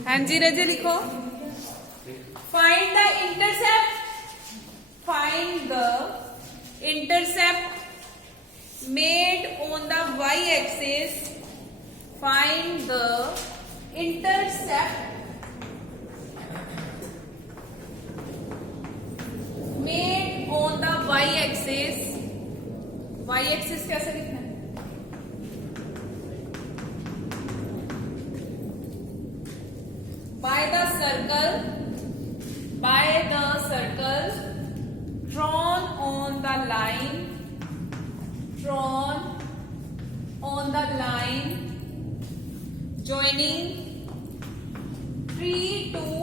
हाँ जी रजे लिखो। Find the intercept, find the intercept made on the y axis, find the intercept made on the y axis। y axis कैसे लिखना है? by the circle drawn on the line, joining 3, 2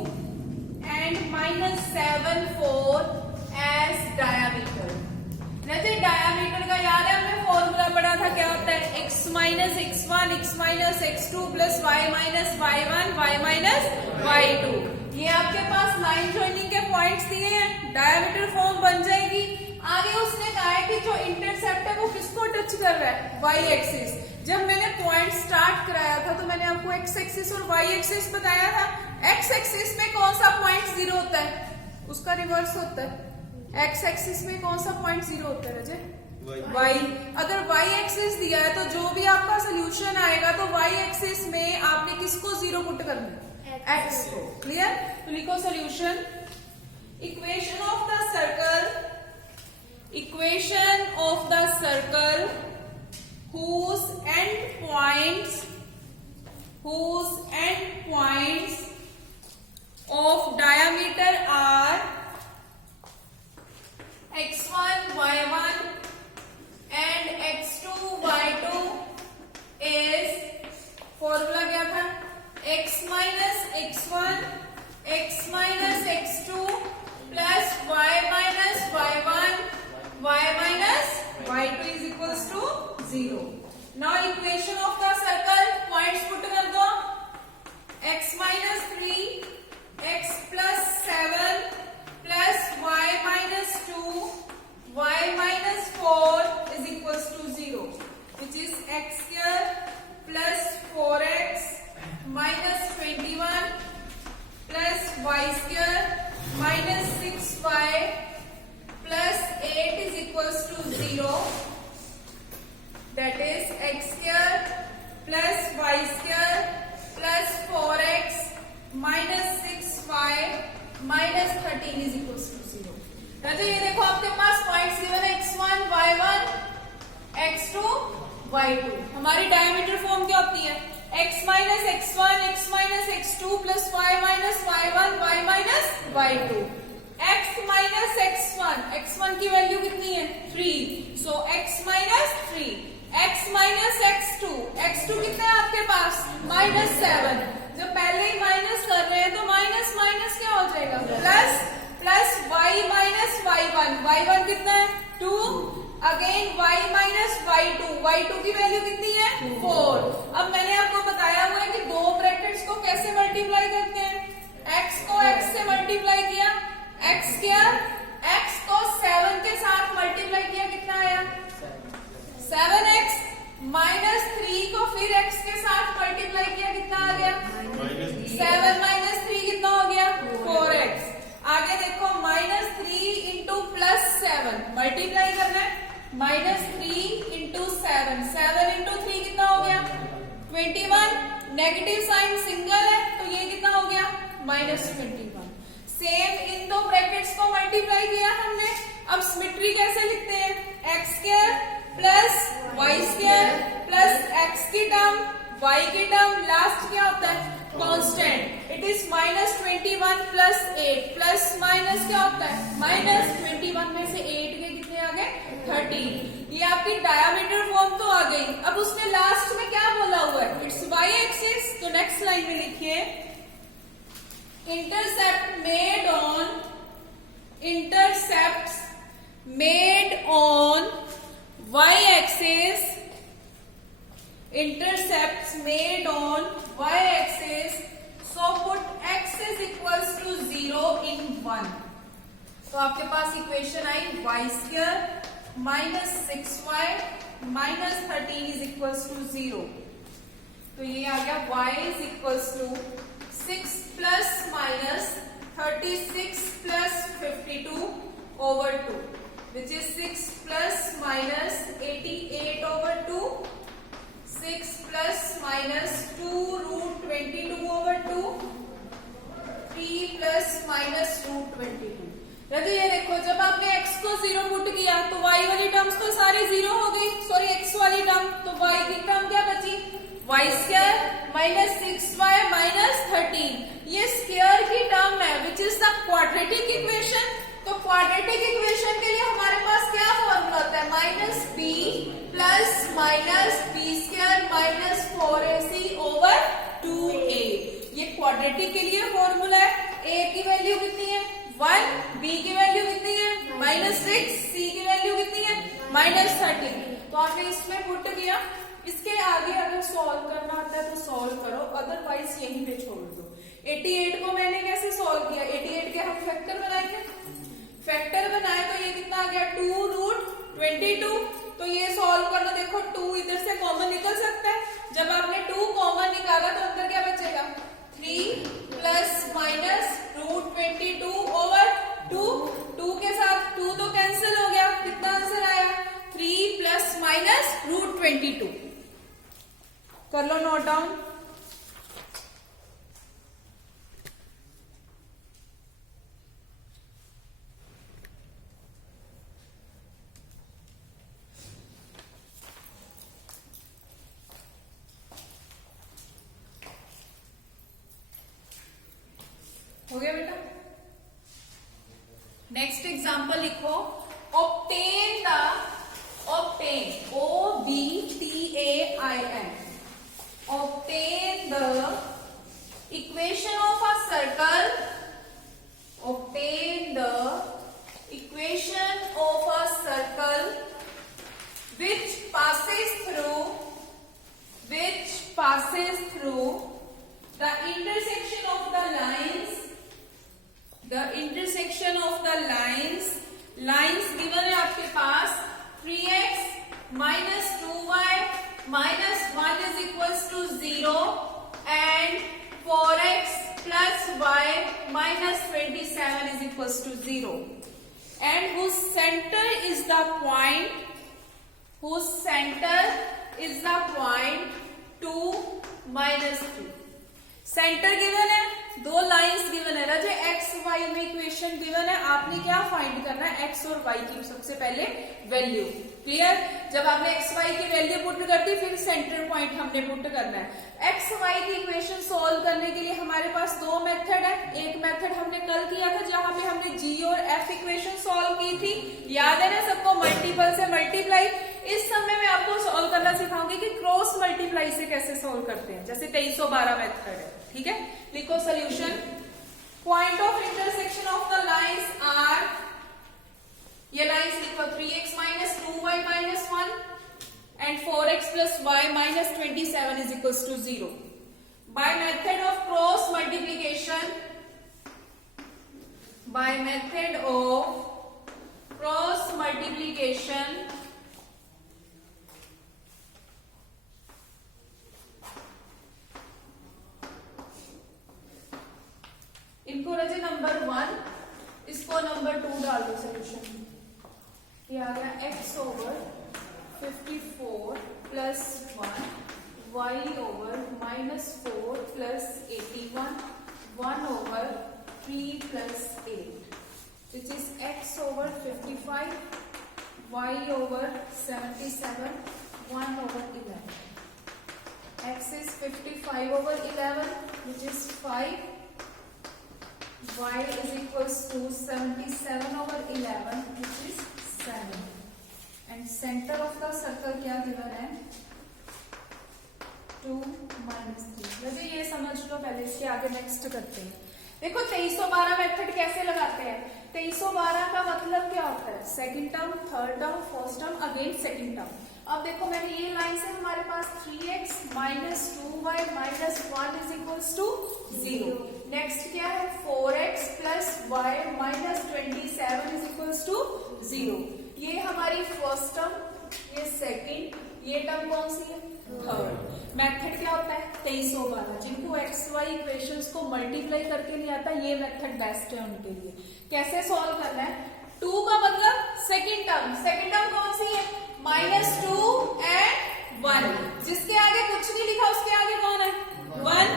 and -7, 4 as diameter। जैसे diameter का याद है, हमने formula पढ़ा था, क्या होता है? x minus x1 x minus x2 plus y minus y1 y minus y2। ये आपके पास लाइन ज्वाइनिंग के पॉइंट्स दिए हैं, डायमीटर फॉर्म बन जाएगी। आगे उसने कहा है कि जो इंटरसेप्ट है वो किसको टच कर रहा है? y axis. जब मैंने पॉइंट स्टार्ट कराया था तो मैंने आपको x एक्सिस और y एक्सिस बताया था। x एक्सिस में कौन सा पॉइंट 0 होता है? उसका रिवर्स होता है। x एक्सिस में कौन सा पॉइंट 0 होता है रजे? y। अगर y एक्सिस दिया है तो जो भी आपका सोल्यूशन आएगा तो y एक्सिस में आपने किसको 0 पुट करना है? x को। क्लियर? तो लिखो solution. Equation of the circle whose end points of diameter are x1 y1 and x2 y2 is, formula क्या था? x minus x1 x minus x2 plus y minus y1 y minus y2 is equals to 0। Now equation of the circle points put कर दो। x minus 3 x plus 7 plus y minus 2 y minus 4 is equals to 0, which is x square plus 4x minus 21 plus y square minus 6y plus 8 is equals to 0, that is x square plus y square plus 4x minus 6y minus 13 is equals to 0। राजा ये देखो आपके पास points given है x1 y1 x2 y2। हमारी diameter form क्या होती है? x minus x1 x minus x2 plus y minus y1 y minus y2। x minus x1 की value कितनी है? 3, सो x minus 3। x minus x2 कितना है आपके पास? -7। जब पहले ही माइनस कर रहे हैं तो माइनस माइनस क्या हो जाएगा? Plus plus y minus y1 कितना है? 2। अगेन y माइनस y2 की वैल्यू कितनी है? 4। अब मैंने आपको बताया हुआ है कि दो ब्रैकेट्स को कैसे मल्टीप्लाई करते हैं। x को x से मल्टीप्लाई किया, x क्या? x को 7 के साथ मल्टीप्लाई किया, कितना आया? 7x माइनस 3 को फिर x के साथ मल्टीप्लाई किया, कितना आ गया? 7 माइनस 3 कितना हो गया? 4x। आगे देखो -3 इंटू प्लस 7 मल्टीप्लाई करना है, -3 इंटू 7 इंटू 3 कितना हो गया? 21। नेगेटिव साइन सिंगल है तो ये कितना हो गया? -21। सेम इन दो ब्रैकेट्स को मल्टीप्लाई किया हमने। अब सिमेट्री कैसे लिखते हैं? x square plus y square plus x की टर्म y की टर्म, लास्ट क्या होता है? Constant. It is -21 plus 8 plus minus क्या होता है? -21 में से 8 के कितने आ गए? 13। ये आपकी डायमीटर फॉर्म तो आ गई। अब उसने लास्ट में क्या बोला हुआ है? It's y axis. तो नेक्स्ट लाइन में लिखिए intercept made on y axis, intercepts made on y axis, so put x is equals to 0 in 1। तो आपके पास इक्वेशन आई y square minus 6y minus 13 is equals to 0। तो ये आ गया y is equals to 6 zero put किया तो y वाली टर्म्स तो सारी जीरो हो गई, सॉरी x वाली टर्म, तो y की टर्म क्या बची, y square minus 6y minus 13। ये स्क्वायर की टर्म है which is the quadratic equation. तो क्वाड्रेटिक इक्वेशन के लिए हमारे पास क्या फॉर्मूला होता है, minus b plus minus b square minus 4ac over 2a। ये क्वाड्रेटिक के लिए फॉर्मूला है। a की वैल्यू कितनी है 1, b की वैल्यू कितनी है -6, c की वैल्यू कितनी है -13। तो आपने इसमें पुट किया। इसके आगे अगर सॉल्व करना आता है तो सॉल्व करो, अदरवाइज यहीं पे छोड़ दो। 88 को मैंने कैसे सॉल्व किया, 88 के हम फैक्टर बनाएंगे, फैक्टर बनाए तो ये कितना आ गया 2√22। तो ये सॉल्व कर लो, देखो 2 इधर से कॉमन निकल सकता है। जब आपने 2 कॉमन निकाला तो अंदर क्या बचेगा 3 प्लस माइनस √22 ओवर 2। 2 के साथ 2 तो कैंसिल हो गया, कितना आंसर आया 3 प्लस माइनस √22। कर लो नोट डाउन। हो गया बेटा। नेक्स्ट एग्जांपल लिखो, obtain OBTAIN obtain the equation of a circle, obtain the equation of a circle which passes through the intersection of the lines, lines given है आपके पास 3x minus 2y minus 1 is equals to 0 and 4x plus y minus 27 is equals to 0 and whose center is the point 2 minus 2। Centre given है, 2 lines given है, रजे x Y में equation given है। आपने क्या find करना है, x और Y की सबसे पहले वैल्यू। क्लियर। जब आपने एक्स वाई की वैल्यू पुट कर दी फिर सेंटर पॉइंट हमने पुट करना है। एक्स वाई की इक्वेशन सॉल्व करने के लिए हमारे पास 2 मेथड है। एक मेथड हमने कल किया था जहां पे हमने जी और एफ इक्वेशन सॉल्व की थी, याद है ना सबको, मल्टीपल से मल्टीप्लाई। इस समय मैं आपको सॉल्व करना सिखाऊंगी कि क्रॉस मल्टीप्लाई से कैसे सॉल्व करते हैं, जैसे 2312 मेथड है। ठीक है, लिखो solution. Point of intersection of the lines are, ये लाइंस लिखो 3x minus 2y minus 1 and 4x plus y minus 27 is equals to 0 by method of cross multiplication, by method of cross multiplication इनको रजे number 1, इसको number 2 डाल दो solution. ये आ गया x over 54 plus 1 y over -4 plus 81 1 over 3 plus 8 which is x over 55 y over 77 1 over 11। x is 55 over 11 which is 5, y is equals to 77 over 11 which is 7 and center of the circle क्या given है 2 minus 3। वैसे ये समझ लो पहले, इसके आगे next करते हैं। देखो 2312 मेथड कैसे लगाते हैं। 2312 का मतलब क्या होता है, second term, third term, first term, again second term. अब देखो मैंने ये लाइन से हमारे पास 3x minus 2y minus 1 is equals to 0। Next क्या है 4x plus y minus 27 is equals to 0। ये हमारी फर्स्ट टर्म, ये सेकंड, ये टर्म कौन सी है थर्ड। मेथड क्या होता है 2312। जिनको एक्स वाई इक्वेशंस को मल्टीप्लाई करके नहीं आता ये मेथड बेस्ट है उनके लिए। कैसे सॉल्व करना है, 2 का मतलब सेकंड टर्म, सेकंड टर्म कौन सी है -2 एंड 1। जिसके आगे कुछ नहीं लिखा उसके आगे कौन है 1।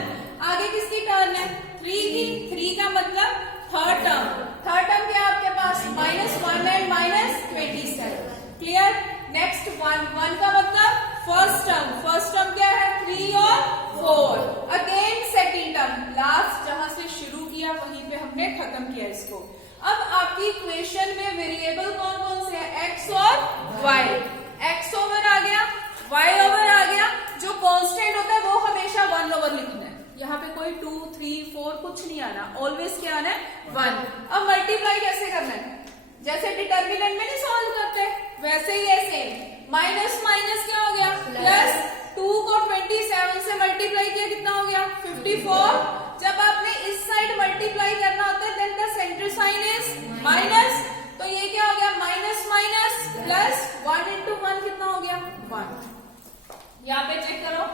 आगे किसकी टर्न है 3 की, 3 का मतलब थर्ड टर्म। थर्ड टर्म क्या आपके पास -1 एंड -3 नेक्स्ट 1, 1 का मतलब फर्स्ट टर्म क्या है 3 और 4, अगेन सेकेंड टर्म, लास्ट जहां से शुरू किया वहीं पे हमने खत्म किया इसको। अब आपकी इक्वेशन में वेरिएबल कौन कौन से है, x और y, x ओवर आ गया, y ओवर आ गया, जो कांस्टेंट होता है वो हमेशा 1 ओवर लिखना है, यहाँ पे कोई 2, 3, 4 कुछ नहीं आना, ऑलवेज क्या आना है 1। अब मल्टीप्लाई कैसे करना है, जैसे डिटर्मिनेंट में नहीं सॉल्व करते वैसे ही है सेम, माइनस माइनस क्या हो गया प्लस, 2 को 27 से मल्टीप्लाई किया कितना हो गया 54, जब आपने इस साइड मल्टीप्लाई करना होता है then the centre sign is minus, तो ये क्या हो गया माइनस माइनस प्लस, 1 into 1 कितना हो गया 1। यहाँ पे चेक करो,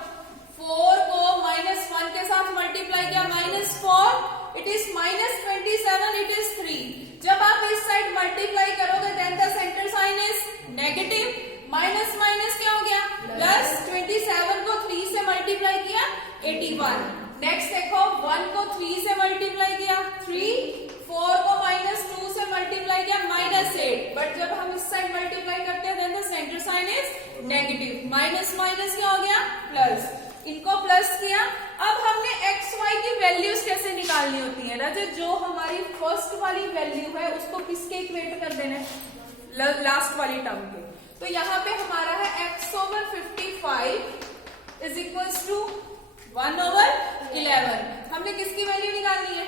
4 को -1 के साथ मल्टीप्लाई किया -4, इट इज -27, इट इज 3। जब आप इस साइड मल्टीप्लाई करोगे then the centre sign is negative, minus minus क्या हो गया प्लस, 27 को 3 से मल्टीप्लाई किया 81। नेक्स्ट देखो 1 को 3 से मल्टीप्लाई किया 3, 4 को -2 से मल्टीप्लाई किया -8, बट जब हम इस साइड मल्टीप्लाई करते हैं then the centre sign is negative, minus minus क्या हो गया प्लस, इनको प्लस किया। अब हमने एक्स वाई की वैल्यूज कैसे निकालनी होती है राजा, जो हमारी फर्स्ट वाली वैल्यू है उसको किसके इक्वेट कर देना है लास्ट वाली टर्म के, तो यहाँ पे हमारा है x over 55 is equals to 1 over 11, हमने किसकी वैल्यू निकालनी है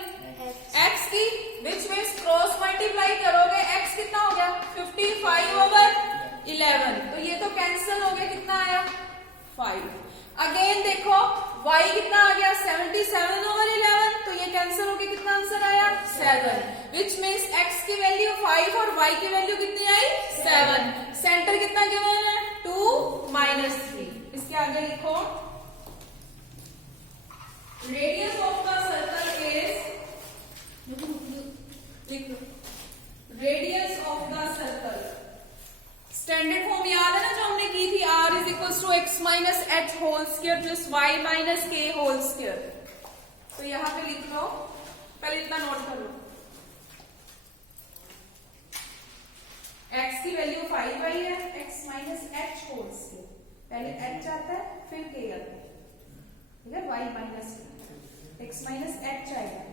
x की, विच मीन्स क्रॉस मल्टीप्लाई करोगे x कितना हो गया 55 ओवर 11, तो ये तो कैंसिल हो गया, कितना आया 5। अगेन देखो y कितना आ गया 77 ओवर 11, तो ये कैंसिल होके कितना आंसर आया 7, विच मीन्स x की वैल्यू 5 और y की वैल्यू कितनी आई 7। सेंटर कितना गिवन है 2 -3। इसके आगे लिखो radius of the circle is, radius of the circle, standard form याद है ना जो हमने की थी, r is equal to x minus h whole square plus y minus k whole square, तो यहाँ पे लिख लो, पहले इतना नोट कर लो, x की वैल्यू 5 आई है, x minus h whole square, पहले h आता है फिर k आता है, ठीक है, y minus x minus H आएगा,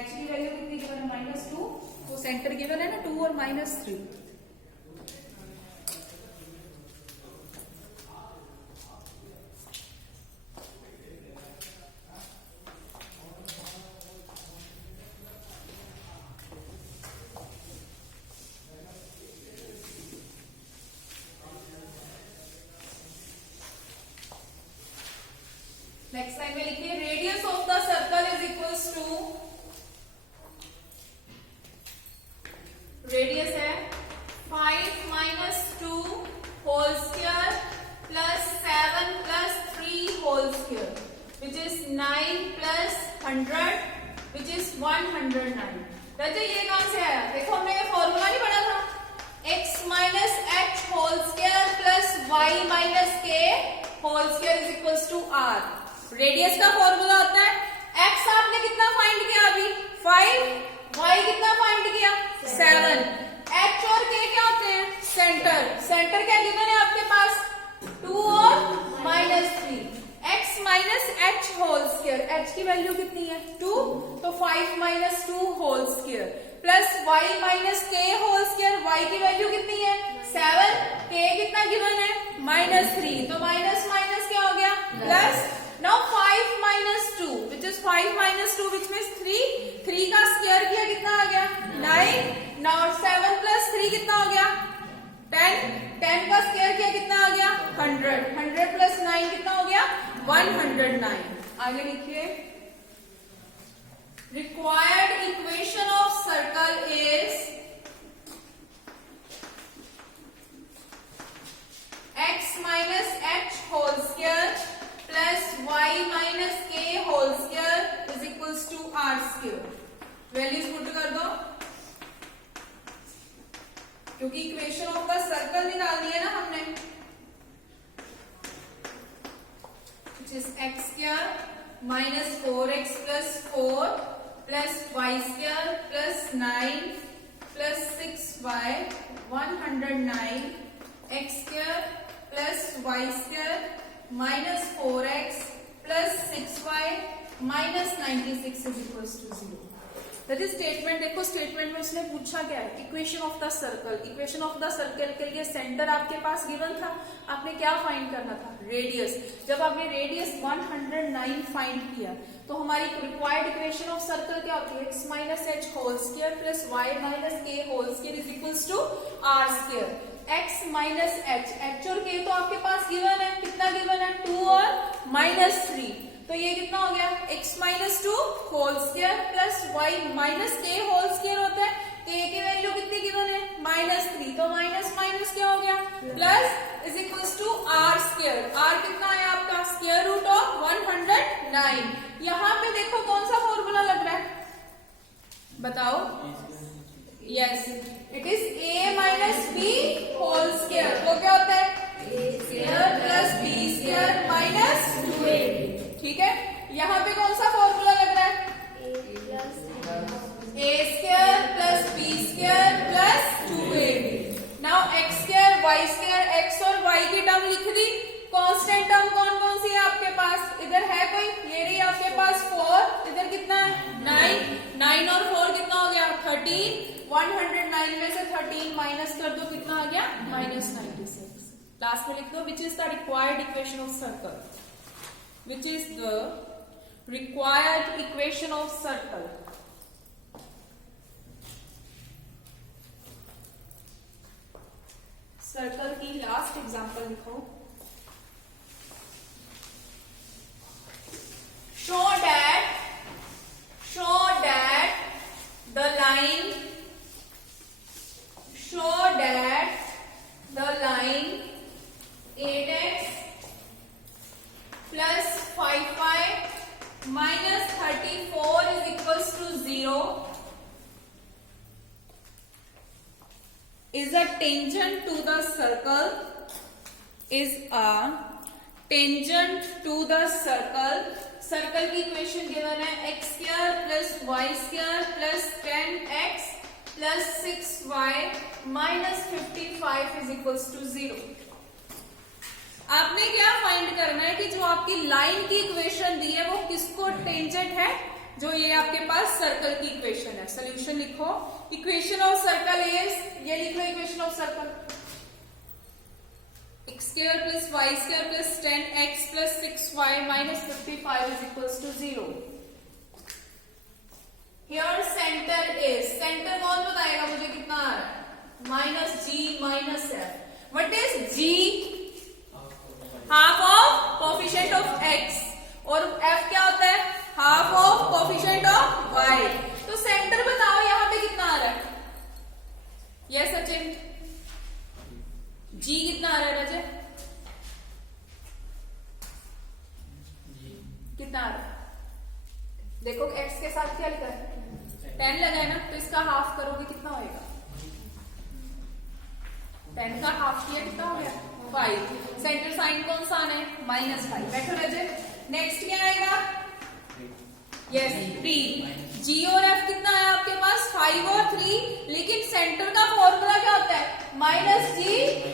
h की वैल्यू कितनी गिवन है -2, वो सेंटर गिवन है ना 2 और -3। नेक्स्ट लाइन में लिखिए radius of the circle is equals to, radius है 5 - 2 whole square plus 7 plus 3 whole square which is 9 plus 100 which is 109। राजा ये कहां से आया, देखो हमने ये फॉर्मूला नहीं पढ़ा था, x minus h whole square plus y minus k whole square is equals to r। Radius का फॉर्मूला होता है x आपने कितना फाइंड किया अभी 5, y कितना फाइंड किया 7, h और k क्या होते हैं सेंटर, सेंटर क्या गिवन है आपके पास 2 और -3, x minus h whole square, h की वैल्यू कितनी है 2, तो 5 - 2 whole square plus y minus k whole square, y की वैल्यू कितनी है 7, k कितना गिवन है -3, तो माइनस माइनस क्या हो गया plus. Now 5 - 2 which is 5 - 2 which means 3 का स्क्वायर किया कितना आ गया 9, now 7 plus 3 कितना हो गया 10 का स्क्वायर किया कितना आ गया 100 plus 9 कितना हो गया 109। आगे लिखिए required equation of circle is x minus h whole square plus y minus k whole square is equals to r square. Values put कर दो क्योंकि इक्वेशन ऑफ द सर्कल निकालनी है ना हमने, which is x square minus 4x plus 4 plus y square plus 9 plus 6y 109 x square plus y square minus 4x plus 6y minus 96 is equals to 0. That is statement. देखो statement में उसने पूछा क्या है, equation of the circle. Equation of the circle के लिए centre आपके पास given था, आपने क्या फाइंड करना था, रेडियस. जब आपने रेडियस 109 फाइंड किया तो हमारी रिक्वायर्ड इक्वेशन ऑफ सर्कल क्या होती है, x minus h whole square plus y minus k whole square is equals to r square. x minus h, h और k तो आपके पास गिवन है, कितना गिवन है, 2 और -3. तो ये कितना हो गया, x minus 2 whole square plus y minus k whole square होता है. k की वैल्यू कितनी गिवन है, -3. तो माइनस माइनस क्या हो गया, plus is equals to r square. R कितना है आपका, स्क्वायर रूट ऑफ 109. यहाँ पे देखो कौन सा फॉर्मूला लग रहा है, बताओ. Yes, it is a minus b whole square. वो क्या होता है, a square plus b square minus 2ab. ठीक है, यहाँ पे कौन सा फॉर्मूला लग रहा है, a square plus b square plus 2ab. Now x square y square, x और y की टर्म लिख दी. कांस्टेंट टर्म कौन कौन सी है आपके पास, इधर है कोई, ये रही आपके पास 4, इधर कितना है 9. 9 और 4 कितना हो गया, 13. 109 में से 13 माइनस कर दो, कितना आ गया, -96. लास्ट में लिख दो विच is the required equation of circle. Which is the required equation of circle. Circle की लास्ट एग्जांपल लिखो. Show that the line 8x plus 5y minus 34 is equals to 0 is a tangent to the circle. Circle की equation given है, x square plus y square plus 10x plus 6y minus 55 is equals to 0. आपने क्या find करना है कि जो आपकी line की इक्वेशन दी है वो किसको टेंजेंट है, जो ये आपके पास सर्कल की इक्वेशन है. सोल्यूशन लिखो. इक्वेशन ऑफ सर्कल इज, ये लिख लो equation of circle, x square plus y square plus 10x plus 6y minus 55 is equals to 0. Here centre is, centre कौन बताएगा मुझे कितना आ रहा है, -g minus f. What is g, half of coefficient of x, और f क्या होता है, half of coefficient of y. तो सेंटर बताओ यहाँ पे कितना आ रहा है, यस सचिन, g कितना आ रहा है रजय, कितना आ रहा है, देखो x के साथ क्या लिखा है, 10 लगा है ना, तो इसका हाफ करोगे कितना होएगा, 10 का हाफ किया कितना हो गया, 5. सेंटर साइन कौन सा आना है, -5. बैठो रजय. नेक्स्ट क्या आएगा, यस 3. g और f कितना है आपके पास, 5 और 3. लेकिन सेंटर का फॉर्मूला क्या होता है, -g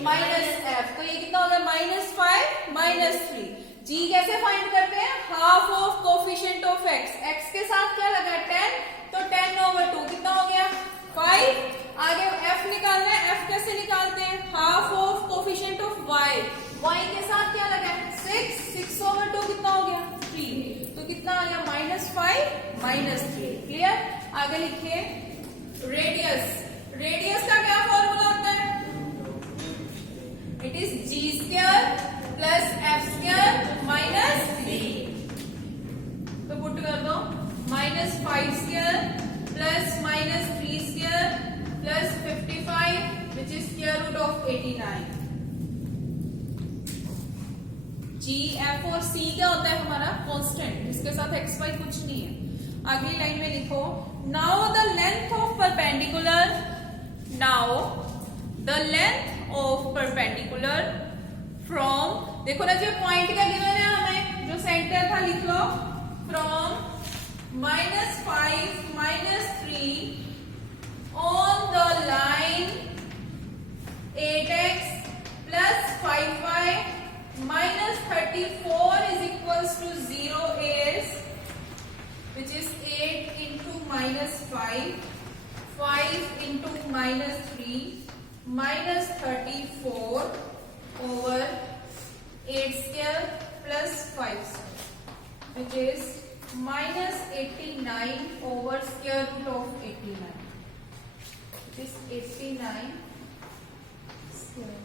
माइनस f. तो ये कितना हो गया, -5 -3. g कैसे फाइंड करते हैं, half of coefficient of x. x के साथ क्या लगा है, 10. तो 10/2 कितना हो गया, 5. आगे f निकालना है, f कैसे निकालते हैं, half of coefficient of y. y के साथ क्या लगा है, 6. 6/2 कितना हो गया, 3. तो कितना आ गया, -5 -3. क्लियर. आगे लिखिए रेडियस. रेडियस का क्या फॉर्मूला होता है, it is g square plus f square minus 3. तो पुट कर दो, -5 square plus -3 square plus 55 which is square root of 89. g, f और c क्या होता है हमारा, कांस्टेंट. इसके साथ x y कुछ नहीं है. अगली लाइन में लिखो, now the length of perpendicular. From, देखो ना जो पॉइंट का गिवन है हमें, जो सेंटर था लिख लो, from -5 -3 on the line 8x 5y minus 34 is equals to 0 is, which is 8 into minus 5, 5 into minus 3 minus 34 over 8 square plus 5 square, which is minus 89 over square root of 89, which is 89 square.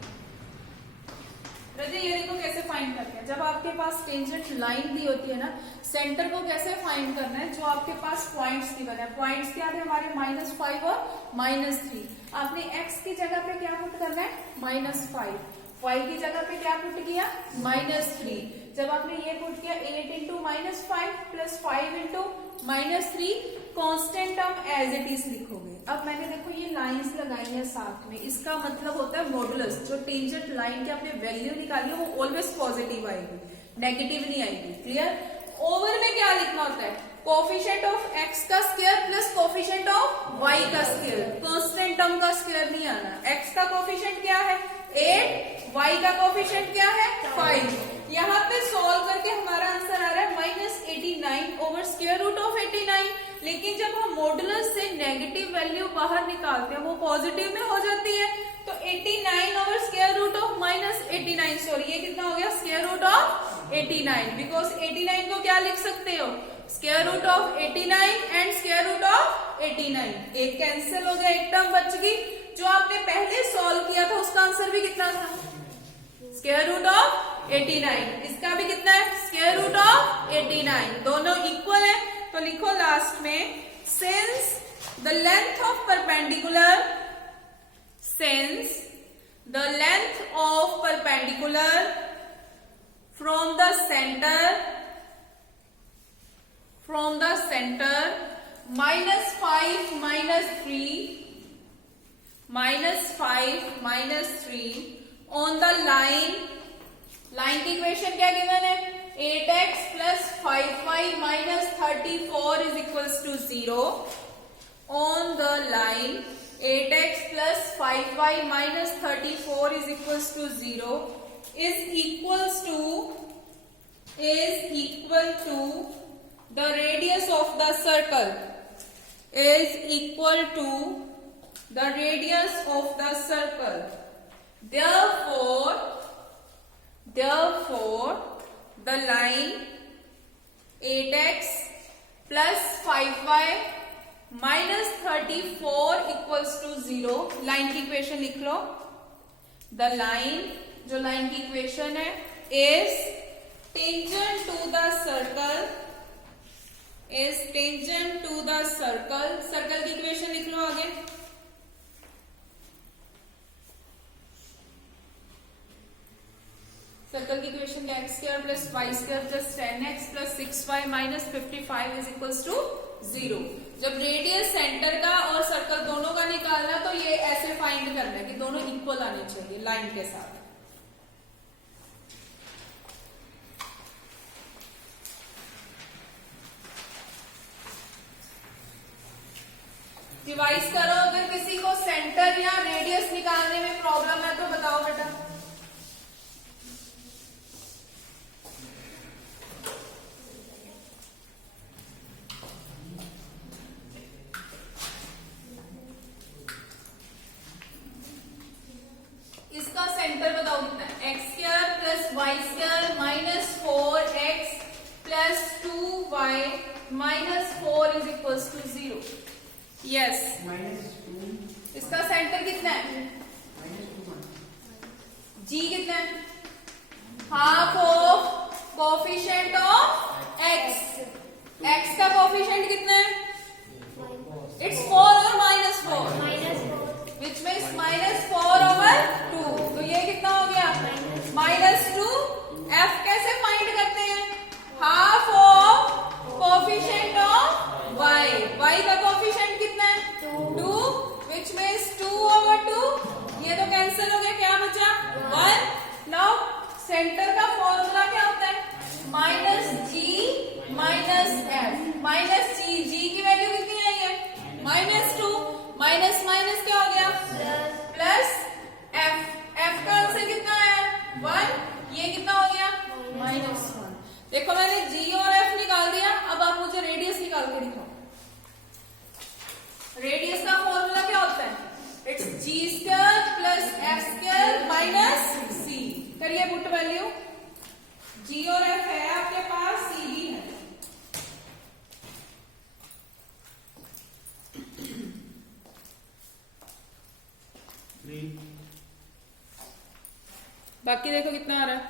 रजे ये देखो कैसे find करते हैं। जब आपके पास tangent line दी होती है ना, सेंटर को कैसे फाइंड करना है, जो आपके पास पॉइंट्स गिवन है। पॉइंट्स क्या थे हमारे -5 और -3। आपने x की जगह पे क्या पुट करना है, -5, y की जगह पे क्या पुट किया, -3। जब आपने ये पुट किया 8 into -5 plus 5 into -3, constant term as it is लिखोगे। अब मैंने देखो ये लाइंस लगाई है साथ में, इसका मतलब होता है मॉडुलस। जो टेंजेंट लाइन की आपने वैल्यू निकाली है वो ऑलवेज पॉजिटिव आएगी, नेगेटिव नहीं आएगी। क्लियर। ओवर में क्या लिखना होता है, कोफिशिएंट ऑफ x का square plus coefficient of y का स्क्वायर, कांस्टेंट टर्म का स्क्वायर नहीं आना। x का कोफिशिएंट क्या है 8, y का कोफिशिएंट क्या है 5। यहाँ पे सॉल्व करके हमारा आंसर आ रहा है -89 ओवर स्क्वायर रूट ऑफ 89। लेकिन जब हम मॉडुलस से नेगेटिव वैल्यू बाहर निकालते हैं वो पॉजिटिव में हो जाती है, तो 89 over square root of -89, sorry ये कितना हो गया, स्क्वायर रूट ऑफ 89। बिकॉज 89 को क्या लिख सकते हो, square root of 89 and square root of 89। एक कैंसिल हो गया, एक टर्म बच गई। जो आपने पहले सॉल्व किया था उसका आंसर भी कितना था, स्क्वायर रूट ऑफ 89। इसका भी कितना है, स्क्वायर रूट ऑफ 89। दोनों इक्वल है, तो लिखो लास्ट में, since the length of perpendicular, since the length of perpendicular from the centre, from the center -5 -3 -5 on the line, line की इक्वेशन क्या गिवन है, 8x plus 5y minus 34 is equals to 0 on the line 8x plus 5y minus 34 is equals to 0 is equal to the radius of the circle, is equal to the radius of the circle. Therefore the line 8x plus 5y minus 34 equals to 0, line की equation लिख लो। The line, जो line की equation है, is tangent to the circle, is tangent to the circle। Circle की equation लिख लो आगे। Circle की इक्वेशन क्या, x square plus y square plus 10x plus 6y minus 55 is equals to 0। जब रेडियस सेंटर का और सर्कल दोनों का निकालना, तो ये ऐसे फाइंड करना है कि दोनों इक्वल आने चाहिए लाइन के साथ। रिवाइज करो, अगर किसी को सेंटर या रेडियस निकालने में प्रॉब्लम है तो बताओ बेटा। इसका सेंटर बताओ कितना है, x square plus y square minus 4x plus 2y minus 4 is equals to 0। Yes, इसका सेंटर कितना है, g कितना है, half of coefficient of x। x का कोफिशिएंट कितना है, इट्स 4 और -4, विच मीन्स -4/2। तो ये कितना हो गया, -2। f कैसे फाइंड करते हैं, half of coefficient of y। y का कोफिशिएंट कितना है, 2, विच मीन्स 2/2। ये तो कैंसिल हो गया, क्या बचा, 1। नाउ सेंटर का फॉर्मूला क्या होता है, -g -f -g की वैल्यू कितनी आई है, -2, माइनस क्या हो गया, प्लस f का आंसर कितना आया, जी और एफ है आपके पास, सी भी है। बाकी देखो कितना आ रहा है,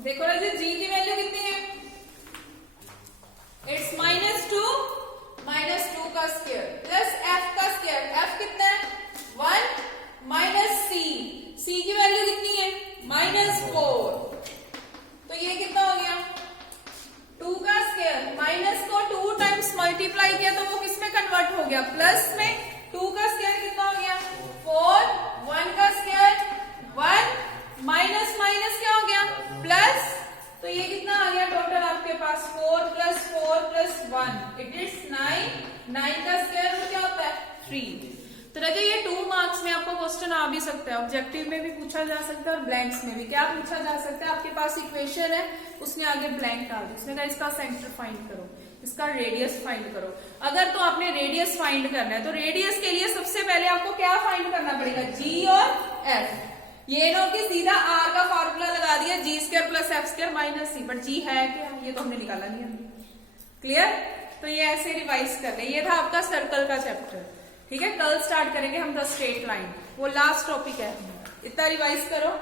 देखो ना जी, जी की वैल्यू कितनी है, इट्स -2 का स्क्वायर प्लस एफ का स्क्वायर, एफ कितना है 1 माइनस सी की वैल्यू कितनी है -4, तो ये कितना हो गया 2 का स्क्वायर, माइनस को 2 टाइम्स मल्टीप्लाई किया तो वो किस में कन्वर्ट हो गया, प्लस में। 2 का स्क्वायर कितना हो गया 4, 1 का स्क्वायर 1, माइनस माइनस क्या हो गया प्लस, तो ये कितना आ गया टोटल आपके पास 4 + 1 इट इज 9 का स्क्वायर रूट क्या होता है 3। तो देखिए ये 2 मार्क्स में आपको क्वेश्चन आ भी सकता है, ऑब्जेक्टिव में भी पूछा जा सकता है और ब्लैंक्स में भी। क्या पूछा जा सकता है, आपके पास इक्वेशन है उसने आगे ब्लैंक डाल दी, उसने कहा इसका सेंटर फाइंड करो, इसका रेडियस फाइंड करो। अगर तो आपने रेडियस फाइंड करना है तो रेडियस के लिए सबसे पहले आपको क्या फाइंड करना पड़ेगा, जी और एफ। ये नो कि सीधा आर का फॉर्मूला लगा दिया g² + f² - c, बट जी है क्या, ये तो हमने निकाला नहीं हमने। क्लियर, तो ये ऐसे रिवाइज कर ले। ये था आपका सर्कल का चैप्टर, ठीक है। कल स्टार्ट करेंगे हम द स्ट्रेट लाइन, वो लास्ट टॉपिक है, इतना रिवाइज करो।